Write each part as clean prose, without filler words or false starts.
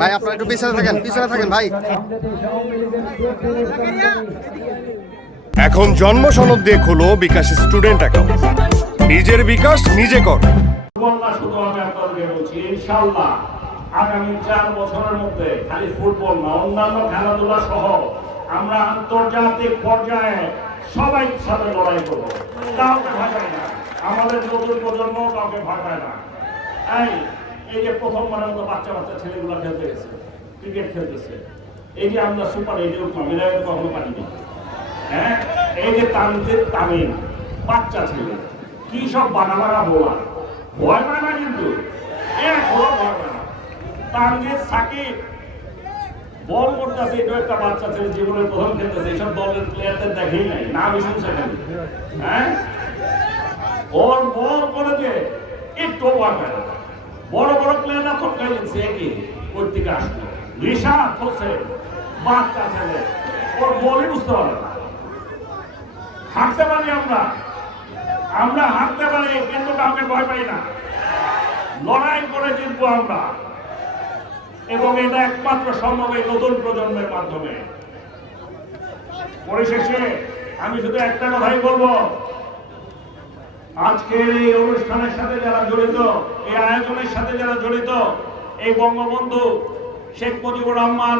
ভাই আপনারা একটু পিছনে থাকেন ভাই। এখন জন্ম সনদ দিয়ে খোলো বিকাশ স্টুডেন্ট অ্যাকাউন্ট। নিজের বিকাশ নিজে কর। শুধু আমি আপনাদেরকে বলছি, ইনশাআল্লাহ আগামী 4 বছরের মধ্যে খালি ফুটবল না, অন্যান্য খেলাধুলা সহ আমরা আন্তর্জাতিক পর্যায়ে সবাই সাথে লড়াই করবো। কাউকে ভয় পাই না, আমাদের নতুন প্রজন্ম কাউকে ভয় পায় না। এই যে প্রথমবারের মতো বাচ্চা ছেলেগুলো খেলতে গেছে, ক্রিকেট খেলতেছে, এই যে আমরা সুপার এইটে উঠলাম, এরা কখনো পারিনি। হ্যাঁ, এই যে তামিম বাচ্চা ছেলে, কি সব বানাবানা বলা, ভয় পায় না কিন্তু এখনো ভয় পায় না। তানভীর সাকিব বল করতেছে, এটা একটা বাচ্চা ছেলে, জীবনের প্রথম খেলতেছে, এইসব দলের প্লেয়ারদের দেখেই নাই, না বেশি সেখানে। হ্যাঁ, ওর বল করেছে একটু ভয় পায় না। বড় বড় প্লেয়ার না থটকাই দিচ্ছে, একই ওর থেকে আসলো রিশাদ হোসেন বাচ্চা ছেলে, ওর বলই বুঝতে পারে না। হাঁটতে পারি আমরা হাঁটতে পারি, কিন্তু কাউকে ভয় পাই না, লড়াই করে জিতবো আমরা। এবং এটা একমাত্র সম্ভব এই নতুন প্রজন্মের মাধ্যমে। পরিশেষে আমি শুধু একটা কথাই বলবো, আজকের এই অনুষ্ঠানের সাথে যারা জড়িত, এই আয়োজনের সাথে যারা জড়িত, এই বঙ্গবন্ধু শেখ মুজিবুর রহমান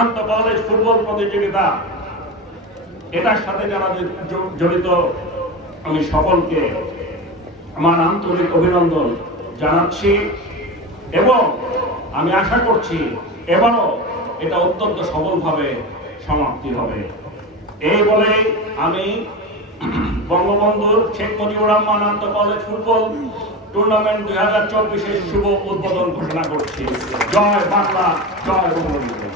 আন্তঃ কলেজ ফুটবল প্রতিযোগিতা, এটার সাথে যারা জড়িত, আমি সকলকে আমার আন্তরিক অভিনন্দন জানাচ্ছি এবং আমি আশা করছি এবারও এটা অত্যন্ত সফলভাবে সমাপ্তি হবে। এই বলে আমি বঙ্গবন্ধু শেখ মুজিবুর রহমান আন্তঃ কলেজ ফুটবল টুর্নামেন্ট 2024-এর শুভ উদ্বোধন ঘোষণা করছি। জয় বাংলা, জয় বঙ্গবন্ধু।